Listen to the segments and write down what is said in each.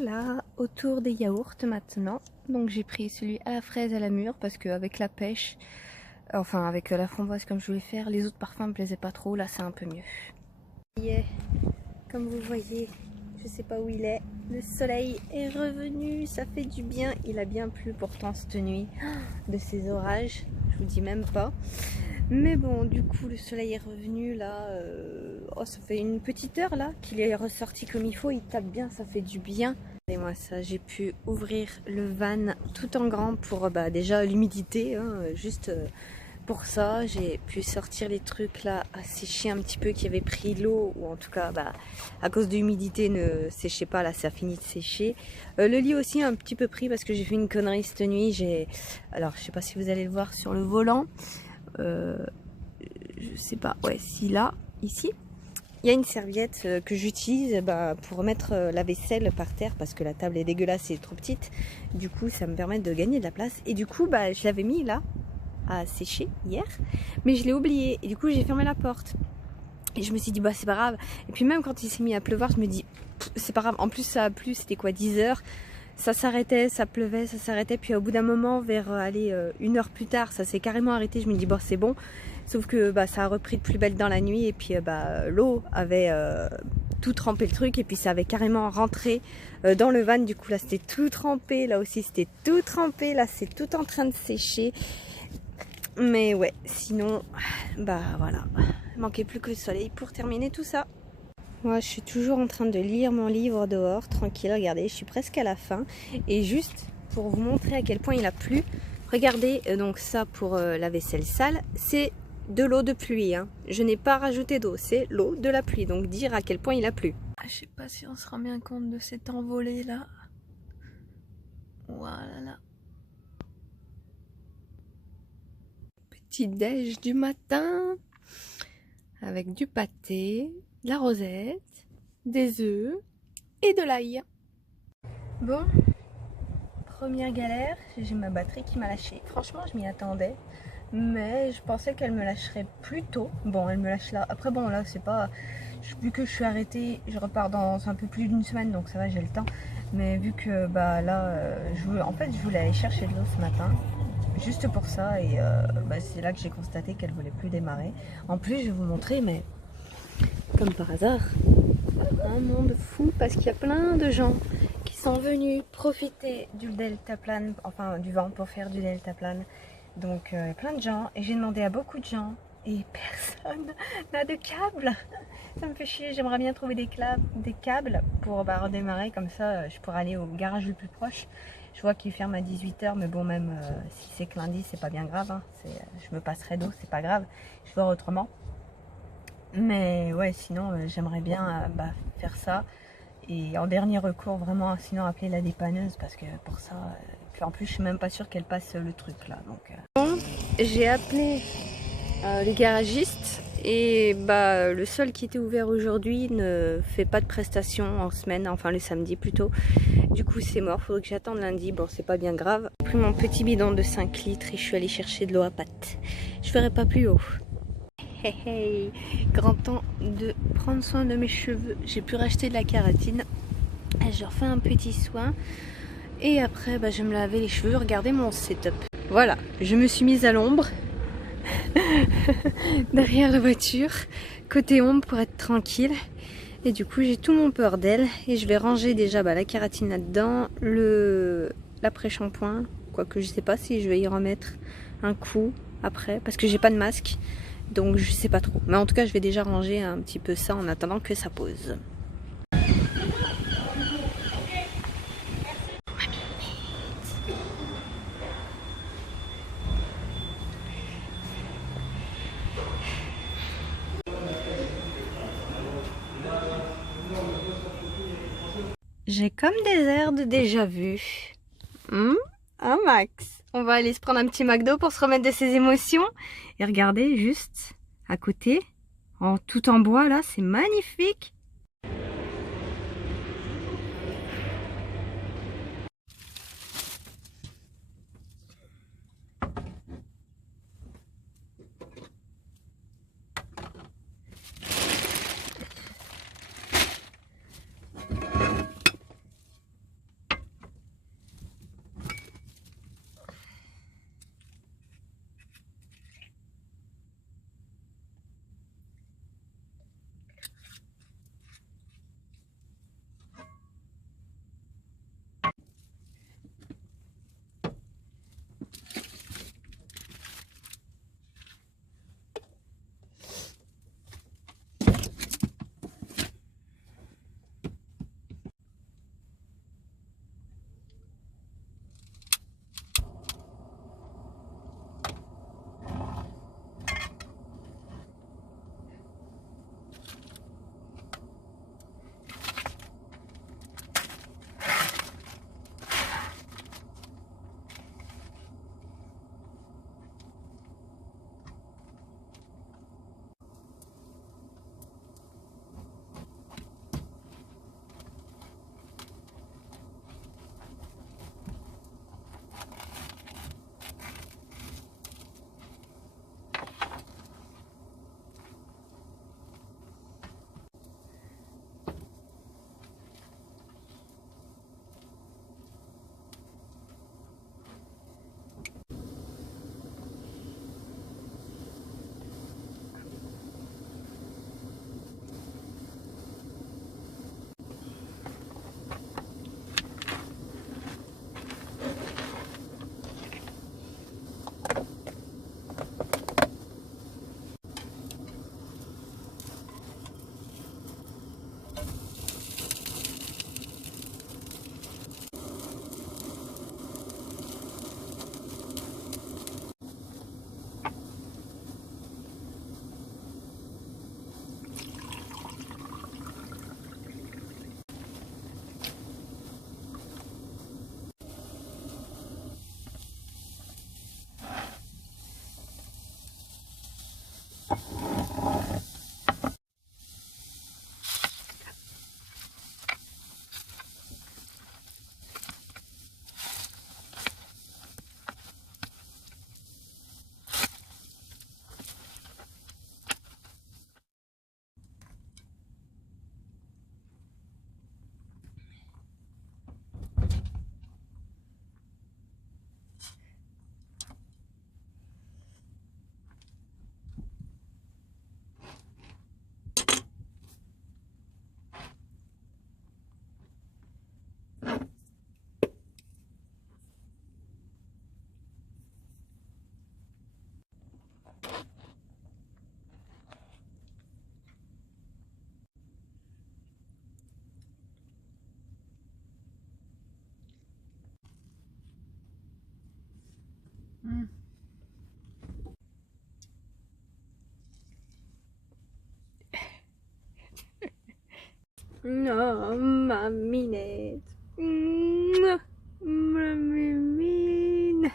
Voilà, autour des yaourts maintenant. Donc j'ai pris celui à la fraise à la mûre parce qu'avec la pêche, enfin avec la framboise comme je voulais faire, les autres parfums me plaisaient pas trop, là c'est un peu mieux. Comme vous voyez, je sais pas où il est, le soleil est revenu, ça fait du bien. Il a bien plu pourtant cette nuit de ces orages, je vous dis même pas. Mais bon, du coup le soleil est revenu là, oh, ça fait une petite heure là qu'il est ressorti comme il faut, il tape bien, ça fait du bien. Et moi ça, j'ai pu ouvrir le van tout en grand pour déjà l'humidité, hein, juste pour ça. J'ai pu sortir les trucs là à sécher un petit peu qui avaient pris l'eau, ou en tout cas à cause de l'humidité ne séchait pas, là ça a fini de sécher. Le lit aussi a un petit peu pris parce que j'ai fait une connerie cette nuit. Alors je sais pas si vous allez le voir sur le volant. Je sais pas, ouais, si là, ici, il y a une serviette que j'utilise pour mettre la vaisselle par terre parce que la table est dégueulasse et trop petite. Du coup, ça me permet de gagner de la place. Et du coup, je l'avais mis là à sécher hier, mais je l'ai oublié. Et du coup, j'ai fermé la porte. Et je me suis dit, c'est pas grave. Et puis même quand il s'est mis à pleuvoir, je me dis, c'est pas grave. En plus, ça a plu, c'était quoi, 10 heures. Ça s'arrêtait, ça pleuvait, ça s'arrêtait. Puis au bout d'un moment, vers une heure plus tard, ça s'est carrément arrêté. Je me dis, c'est bon. Sauf que ça a repris de plus belle dans la nuit. Et puis l'eau avait tout trempé le truc. Et puis ça avait carrément rentré dans le van. Du coup, là, c'était tout trempé. Là aussi, c'était tout trempé. Là, c'est tout en train de sécher. Mais ouais, sinon, voilà. Il manquait plus que le soleil pour terminer tout ça. Moi, je suis toujours en train de lire mon livre dehors, tranquille. Regardez, je suis presque à la fin. Et juste pour vous montrer à quel point il a plu, regardez, donc ça pour la vaisselle sale, c'est de l'eau de pluie. Hein. Je n'ai pas rajouté d'eau, c'est l'eau de la pluie. Donc dire à quel point il a plu. Je sais pas si on se rend bien compte de cet envolé là. Voilà. Petit déj du matin avec du pâté, de la rosette, des œufs et de l'ail. Bon, première galère, j'ai ma batterie qui m'a lâché. Franchement, je m'y attendais, mais je pensais qu'elle me lâcherait plus tôt. Bon, elle me lâche là. Après, bon, là, c'est pas... Vu que je suis arrêtée, je repars dans un peu plus d'une semaine, donc ça va, j'ai le temps. Mais vu que, là, en fait, je voulais aller chercher de l'eau ce matin. Juste pour ça, et c'est là que j'ai constaté qu'elle voulait plus démarrer. En plus, je vais vous montrer, mais comme par hasard, un monde fou parce qu'il y a plein de gens qui sont venus profiter du deltaplane, enfin du vent pour faire du deltaplane. Donc plein de gens, et j'ai demandé à beaucoup de gens et personne n'a de câble. Ça me fait chier, j'aimerais bien trouver des câbles pour redémarrer, comme ça je pourrais aller au garage le plus proche. Je vois qu'il ferme à 18 h, mais bon, même si c'est que lundi, c'est pas bien grave. Hein. Je me passerai d'eau, c'est pas grave. Je vais voir autrement. Mais ouais, sinon, j'aimerais bien faire ça. Et en dernier recours, vraiment, sinon appeler la dépanneuse, parce que pour ça, en plus, je suis même pas sûre qu'elle passe le truc là. Donc, bon, j'ai appelé les garagistes. Et le seul qui était ouvert aujourd'hui ne fait pas de prestations en semaine, enfin le samedi plutôt. Du coup c'est mort, faudrait que j'attende lundi. Bon, c'est pas bien grave. J'ai pris mon petit bidon de 5 litres et je suis allée chercher de l'eau à patte. Je ferai pas plus haut. Hey, hey. Grand temps de prendre soin de mes cheveux. J'ai pu racheter de la kératine. Je leur fais un petit soin. Et après je vais me laver les cheveux. Regardez mon setup. Voilà, je me suis mise à l'ombre. Derrière la voiture, côté ombre pour être tranquille. Et du coup j'ai tout mon bordel et je vais ranger déjà la kératine là-dedans, l'après-shampoing, quoique je sais pas si je vais y remettre un coup après parce que j'ai pas de masque, donc je sais pas trop. Mais en tout cas je vais déjà ranger un petit peu ça en attendant que ça pose. J'ai comme des airs de déjà vu. Hein, Max? On va aller se prendre un petit McDo pour se remettre de ses émotions. Et regardez, juste à côté, tout en bois là, c'est magnifique. Oh, ma minette. Mouah, ma mimine.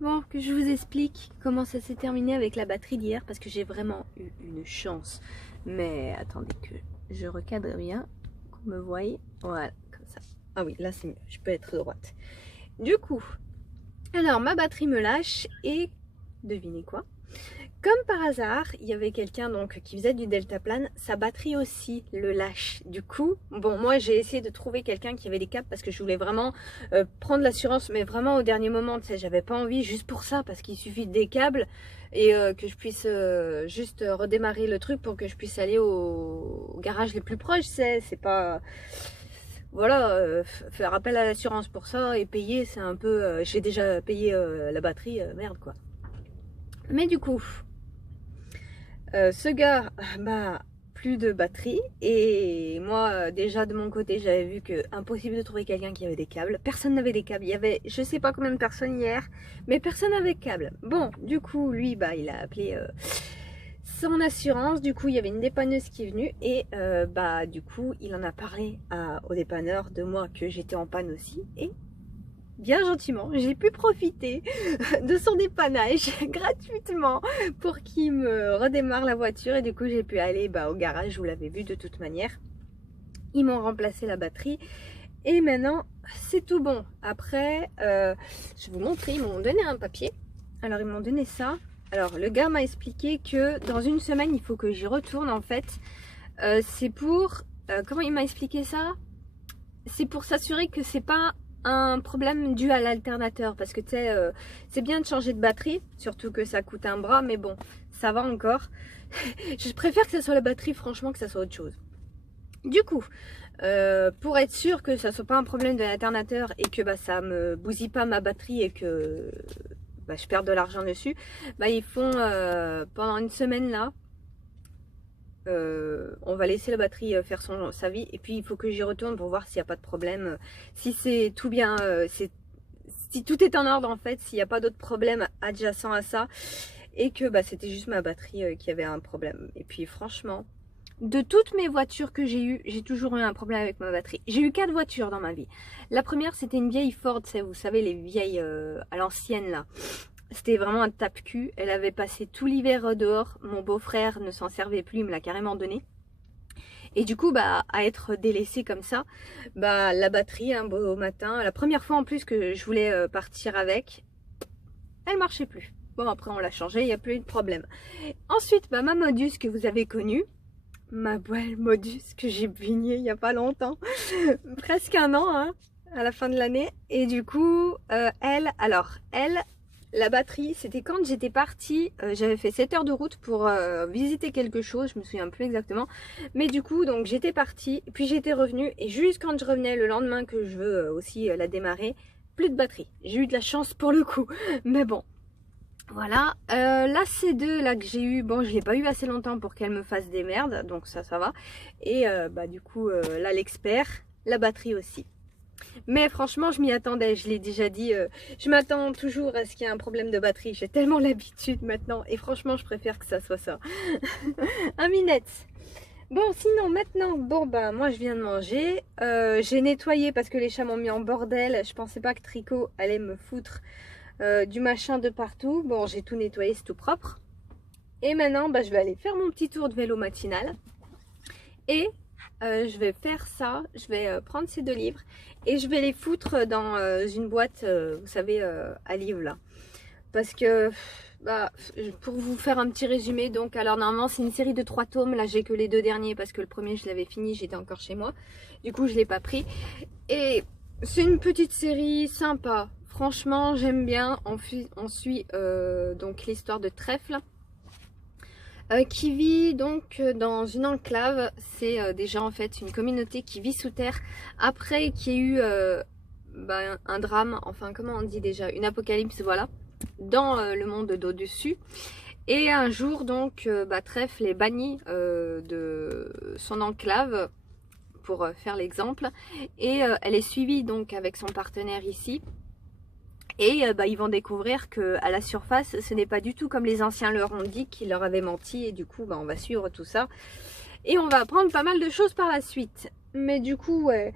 Bon, que je vous explique comment ça s'est terminé avec la batterie d'hier, parce que j'ai vraiment eu une chance. Mais attendez que je recadre bien, qu'on me voie. Voilà, comme ça. Ah oui, là c'est mieux, je peux être droite. Du coup, alors ma batterie me lâche et devinez quoi? Comme par hasard, il y avait quelqu'un donc qui faisait du deltaplane, sa batterie aussi le lâche. Du coup, bon, moi j'ai essayé de trouver quelqu'un qui avait des câbles parce que je voulais vraiment prendre l'assurance, mais vraiment au dernier moment, tu sais, j'avais pas envie juste pour ça, parce qu'il suffit des câbles et que je puisse juste redémarrer le truc pour que je puisse aller au garage les plus proches, c'est pas... Voilà, faire appel à l'assurance pour ça et payer, c'est un peu... j'ai déjà payé la batterie, merde quoi. Mais du coup... ce gars, bah, plus de batterie, et moi déjà de mon côté j'avais vu que impossible de trouver quelqu'un qui avait des câbles. Personne n'avait des câbles, il y avait je sais pas combien de personnes hier, mais personne n'avait de câbles. Bon, du coup lui bah il a appelé son assurance, du coup il y avait une dépanneuse qui est venue et bah du coup il en a parlé au dépanneur de moi que j'étais en panne aussi, et bien gentiment, j'ai pu profiter de son dépannage gratuitement pour qu'il me redémarre la voiture, et du coup j'ai pu aller au garage, vous l'avez vu de toute manière. Ils m'ont remplacé la batterie et maintenant c'est tout bon. Après, je vais vous montrer, ils m'ont donné un papier. Alors ils m'ont donné ça. Alors le gars m'a expliqué que dans une semaine il faut que j'y retourne en fait. C'est pour... comment il m'a expliqué ça? C'est pour s'assurer que c'est pas un problème dû à l'alternateur, parce que tu sais c'est bien de changer de batterie, surtout que ça coûte un bras, mais bon ça va encore. Je préfère que ça soit la batterie franchement que ça soit autre chose. Du coup pour être sûr que ça soit pas un problème de l'alternateur et que ça me bousille pas ma batterie et que je perds de l'argent dessus, ils font pendant une semaine là, on va laisser la batterie faire sa vie, et puis il faut que j'y retourne pour voir s'il n'y a pas de problème, si c'est tout bien, si tout est en ordre en fait, s'il n'y a pas d'autres problèmes adjacents à ça, et que c'était juste ma batterie qui avait un problème. Et puis franchement, de toutes mes voitures que j'ai eues, j'ai toujours eu un problème avec ma batterie. J'ai eu 4 voitures dans ma vie. La première c'était une vieille Ford, vous savez les vieilles à l'ancienne là. C'était vraiment un tape-cul. Elle avait passé tout l'hiver dehors. Mon beau-frère ne s'en servait plus, il me l'a carrément donné. Et du coup, à être délaissée comme ça, la batterie, un beau matin, la première fois en plus que je voulais partir avec, elle marchait plus. Bon, après on l'a changé, il n'y a plus eu de problème. Ensuite, ma Modus que vous avez connue, ma belle Modus que j'ai baignée il n'y a pas longtemps, presque un an, hein, à la fin de l'année. Et du coup, elle, la batterie, c'était quand j'étais partie, j'avais fait 7 heures de route pour visiter quelque chose, je me souviens plus exactement. Mais du coup, donc j'étais partie, puis j'étais revenue, et juste quand je revenais le lendemain que je veux aussi la démarrer, plus de batterie. J'ai eu de la chance pour le coup, mais bon. Voilà, la C2 là que j'ai eu, bon je l'ai pas eu assez longtemps pour qu'elle me fasse des merdes, donc ça va. Et du coup, là l'expert, la batterie aussi. Mais franchement, je m'y attendais, je l'ai déjà dit, je m'attends toujours à ce qu'il y ait un problème de batterie. J'ai tellement l'habitude maintenant, et franchement, je préfère que ça soit ça. Un minette. Bon, sinon, maintenant, moi, je viens de manger. J'ai nettoyé parce que les chats m'ont mis en bordel. Je pensais pas que Tricot allait me foutre du machin de partout. Bon, j'ai tout nettoyé, c'est tout propre. Et maintenant, je vais aller faire mon petit tour de vélo matinal. Et je vais faire ça, je vais prendre ces 2 livres et je vais les foutre dans une boîte, vous savez, à livres là. Parce que, pour vous faire un petit résumé, donc, alors normalement c'est une série de 3 tomes, là j'ai que les 2 derniers parce que le premier je l'avais fini, j'étais encore chez moi. Du coup je l'ai pas pris. Et c'est une petite série sympa, franchement j'aime bien. On suit donc l'histoire de Trèfle. Qui vit donc dans une enclave. C'est déjà en fait une communauté qui vit sous terre après qu'il y ait eu un drame, enfin comment on dit déjà, une apocalypse, voilà, dans le monde d'au-dessus. Et un jour donc Trèfle est bannie de son enclave, pour faire l'exemple, et elle est suivie donc avec son partenaire ici. Et ils vont découvrir que à la surface, ce n'est pas du tout comme les anciens leur ont dit, qu'ils leur avaient menti. Et du coup, on va suivre tout ça. Et on va apprendre pas mal de choses par la suite. Mais du coup, ouais,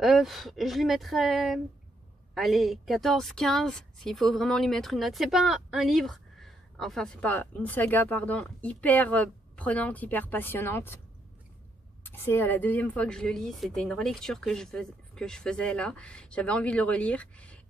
je lui mettrais, allez, 14, 15, s'il faut vraiment lui mettre une note. C'est pas un livre, enfin c'est pas une saga, pardon, hyper prenante, hyper passionnante. C'est la 2e fois que je le lis. C'était une relecture que je faisais là. J'avais envie de le relire.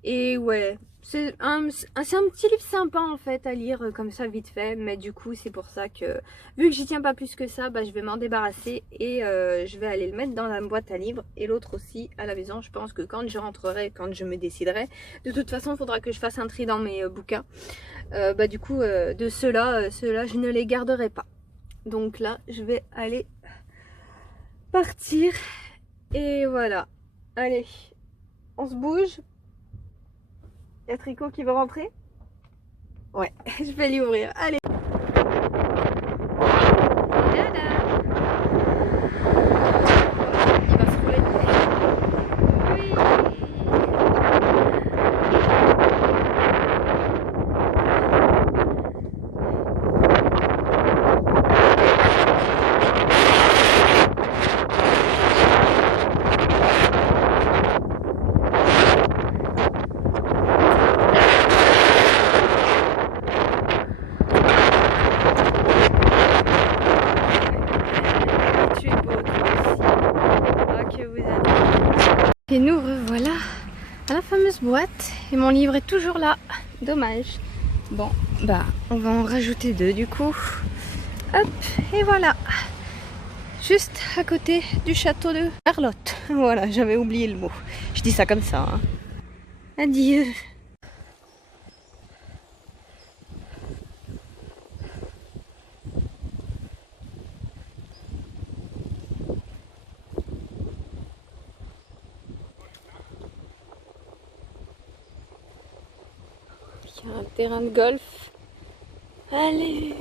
Et ouais, c'est un petit livre sympa en fait à lire comme ça vite fait. Mais du coup c'est pour ça que, vu que j'y tiens pas plus que ça, je vais m'en débarrasser. Et je vais aller le mettre dans la boîte à livres. Et l'autre aussi à la maison. Je pense que quand je rentrerai, quand je me déciderai, de toute façon il faudra que je fasse un tri dans mes bouquins. Du coup de ceux-là je ne les garderai pas. Donc là je vais aller partir. Et voilà. Allez, on se bouge. Il y a Tricot qui veut rentrer? Ouais, je vais lui ouvrir. Allez. Tada. Il va se rouler. Oui. Et nous revoilà à la fameuse boîte. Et mon livre est toujours là. Dommage. Bon, on va en rajouter 2 du coup. Hop, et voilà. Juste à côté du château de Charlotte. Voilà, j'avais oublié le mot. Je dis ça comme ça. Hein. Adieu. Il y a un terrain de golf. Allez.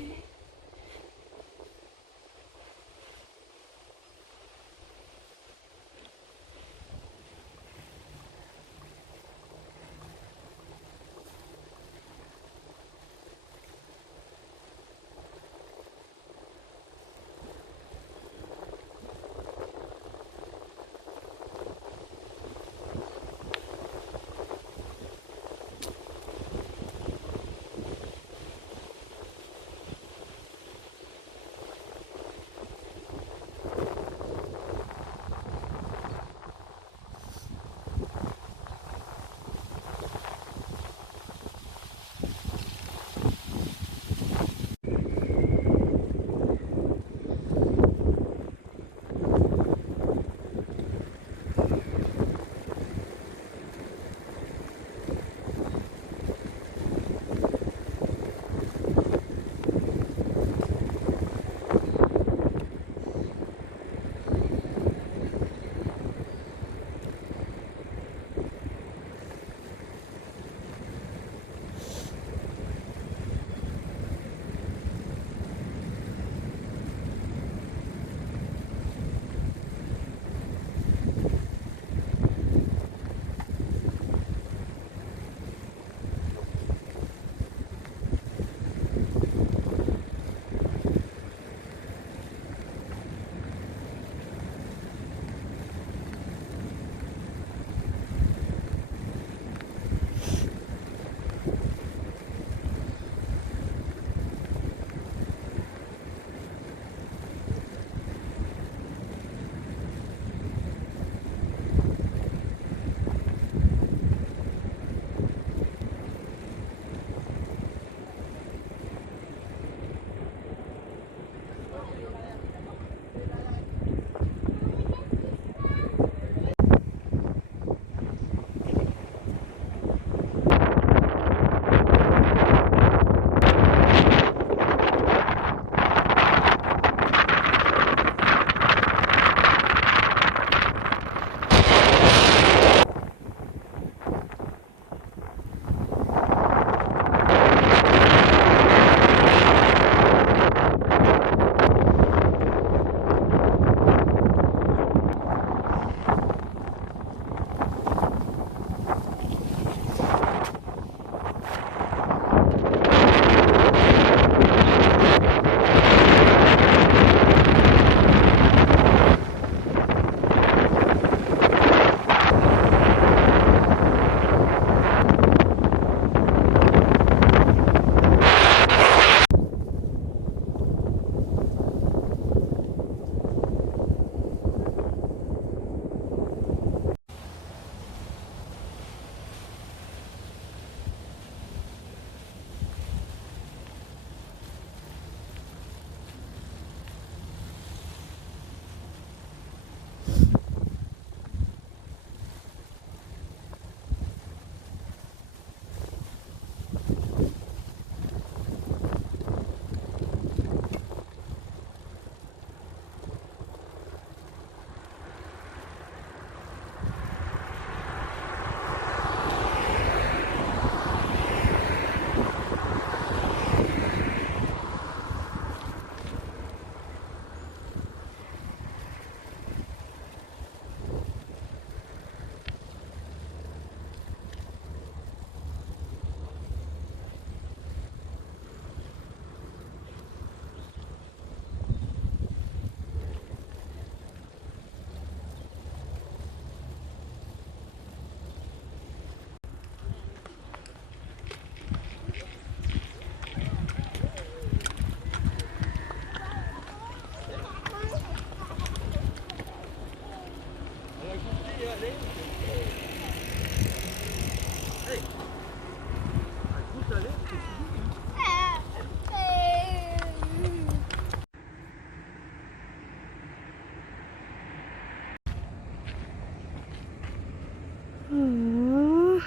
Oh.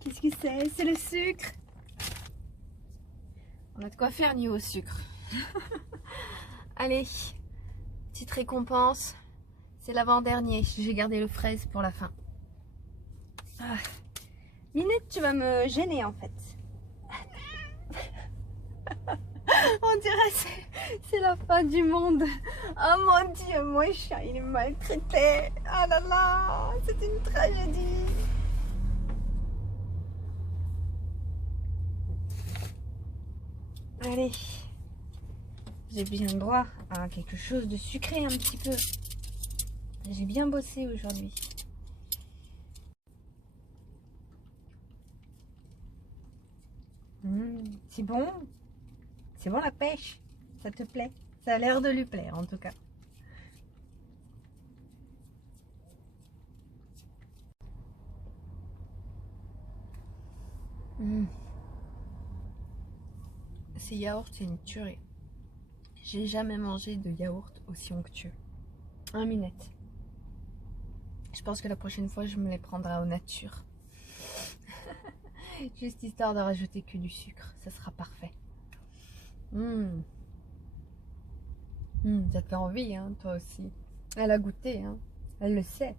Qu'est-ce que c'est? C'est le sucre. On a de quoi faire niveau sucre. Allez, petite récompense. C'est l'avant-dernier. J'ai gardé le fraise pour la fin. Ah. Minette, tu vas me gêner en fait. On dirait c'est la fin du monde. Oh mon Dieu, mon chien il est maltraité. Oh là là, c'est une tragédie. Allez, j'ai bien droit à quelque chose de sucré un petit peu. J'ai bien bossé aujourd'hui. C'est bon. C'est bon la pêche. Ça te plaît? Ça a l'air de lui plaire en tout cas. Ces yaourts, c'est une tuerie. J'ai jamais mangé de yaourt aussi onctueux. Un minette. Je pense que la prochaine fois, je me les prendrai au nature. Juste histoire de rajouter que du sucre. Ça sera parfait. Ça te fait envie, hein, toi aussi. Elle a goûté, hein. Elle le sait.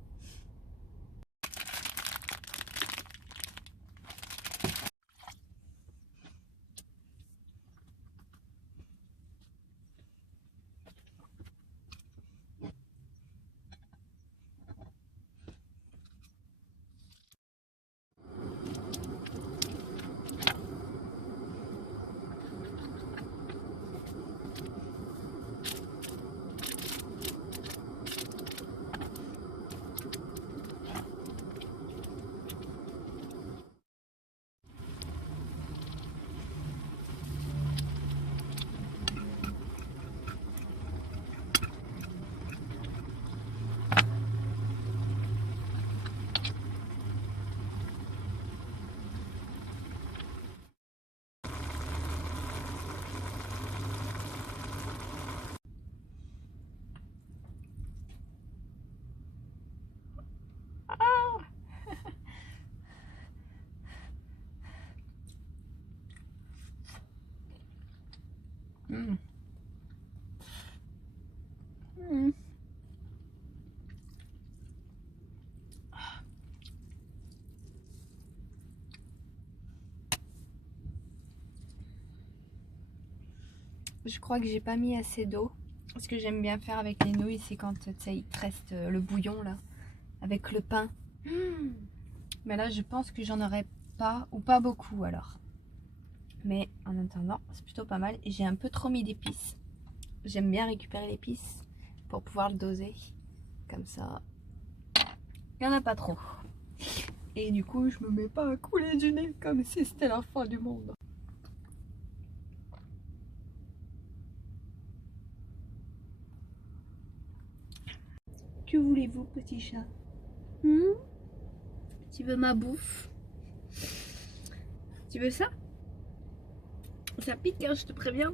Je crois que j'ai pas mis assez d'eau. Ce que j'aime bien faire avec les nouilles, c'est quand tu sais, il te reste le bouillon là, avec le pain. Mais là, je pense que j'en aurais pas, ou pas beaucoup alors. Mais en attendant, c'est plutôt pas mal. Et j'ai un peu trop mis d'épices. J'aime bien récupérer l'épice pour pouvoir le doser. Comme ça, il n'y en a pas trop. Et du coup, je me mets pas à couler du nez comme si c'était la fin du monde. Que voulez-vous, petit chat? Tu veux ma bouffe? Tu veux ça? Ça pique, hein, je te préviens.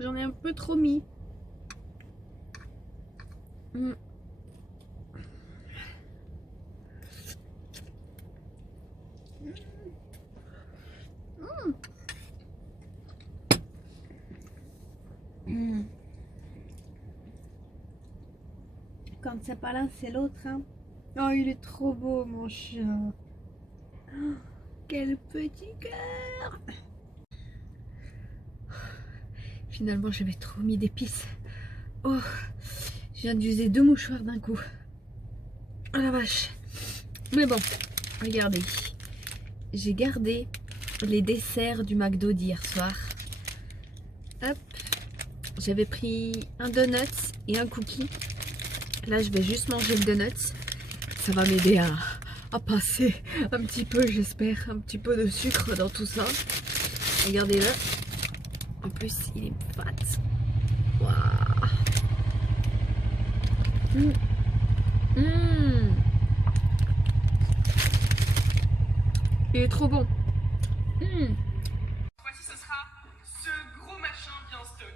J'en ai un peu trop mis. Quand c'est pas l'un, c'est l'autre. Hein. Oh, il est trop beau, mon chat. Oh, quel petit cœur. Finalement, j'avais trop mis d'épices. Oh, je viens d'user 2 mouchoirs d'un coup. Oh la vache. Mais bon, regardez. J'ai gardé les desserts du McDo d'hier soir. Hop. J'avais pris un donut et un cookie. Là, je vais juste manger le donut. Ça va m'aider à passer un petit peu, j'espère, un petit peu de sucre dans tout ça. Regardez-le. En plus, il est fat. Waouh. Il est trop bon. Voici, ce sera ce gros machin bien stock.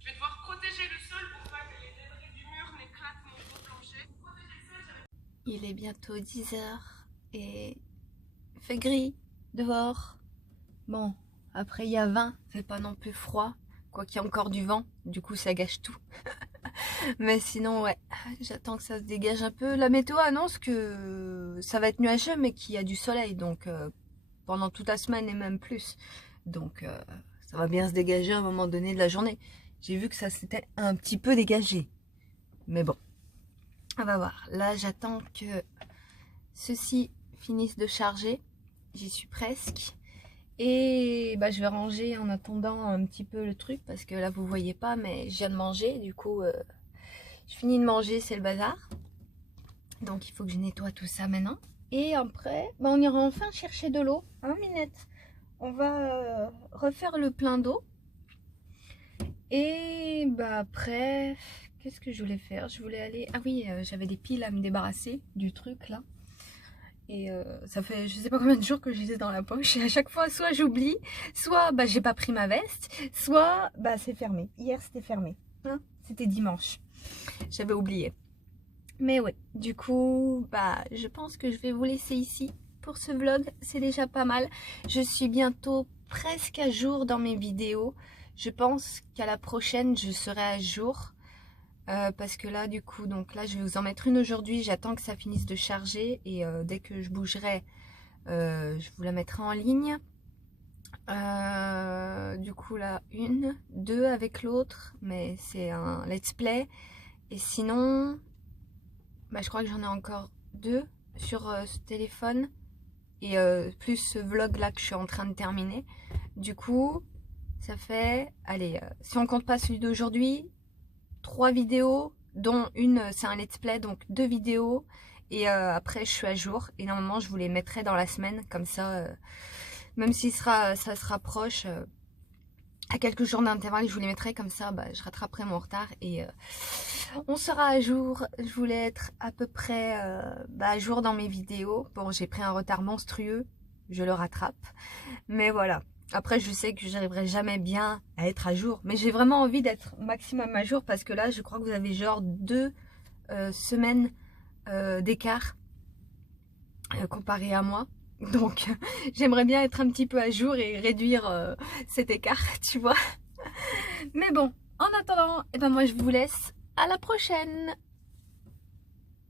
Je vais devoir protéger le sol pour pas que les débris du mur n'éclatent mon gros plancher. Il est bientôt 10 h et il fait gris dehors. Bon, après il y a 20, c'est pas non plus froid. Quoi qu'il y a encore du vent, du coup ça gâche tout. Mais sinon ouais, j'attends que ça se dégage un peu. La météo annonce que ça va être nuageux mais qu'il y a du soleil, donc pendant toute la semaine et même plus. Donc ça va bien se dégager à un moment donné de la journée. J'ai vu que ça s'était un petit peu dégagé. Mais bon, on va voir. Là j'attends que ceci finisse de charger. J'y suis presque. Et bah, je vais ranger en attendant un petit peu le truc parce que là vous voyez pas, mais je viens de manger, du coup je finis de manger, c'est le bazar. Donc il faut que je nettoie tout ça maintenant. Et après bah, on ira enfin chercher de l'eau, hein Minette. On va refaire le plein d'eau. Et bah après, qu'est-ce que je voulais faire? Je voulais aller, ah oui, j'avais des piles à me débarrasser du truc là. Et ça fait je sais pas combien de jours que je les ai dans la poche. Et à chaque fois, soit j'oublie, soit bah, j'ai pas pris ma veste, soit bah, c'est fermé. Hier, c'était fermé. Hein, c'était dimanche. J'avais oublié. Mais ouais, du coup, bah, je pense que je vais vous laisser ici pour ce vlog. C'est déjà pas mal. Je suis bientôt presque à jour dans mes vidéos. Je pense qu'à la prochaine, je serai à jour. Parce que là du coup donc là je vais vous en mettre une aujourd'hui, j'attends que ça finisse de charger et dès que je bougerai je vous la mettrai en ligne. Du coup là une, deux avec l'autre, mais c'est un let's play. Et sinon bah, je crois que j'en ai encore deux sur ce téléphone et plus ce vlog là que je suis en train de terminer. Du coup ça fait, allez, si on compte pas celui d'aujourd'hui, 3 vidéos, dont une c'est un let's play, donc 2 vidéos. Et après je suis à jour. Et normalement je vous les mettrai dans la semaine. Comme ça, même si ça se rapproche, à quelques jours d'intervalle, je vous les mettrai. Comme ça, bah, je rattraperai mon retard. Et on sera à jour. Je voulais être à peu près bah, à jour dans mes vidéos. Bon, j'ai pris un retard monstrueux. Je le rattrape. Mais voilà. Après, je sais que j'arriverai jamais bien à être à jour. Mais j'ai vraiment envie d'être maximum à jour parce que là, je crois que vous avez genre 2 semaines d'écart comparé à moi. Donc, j'aimerais bien être un petit peu à jour et réduire cet écart, tu vois. Mais bon, en attendant, eh ben moi, je vous laisse. À la prochaine!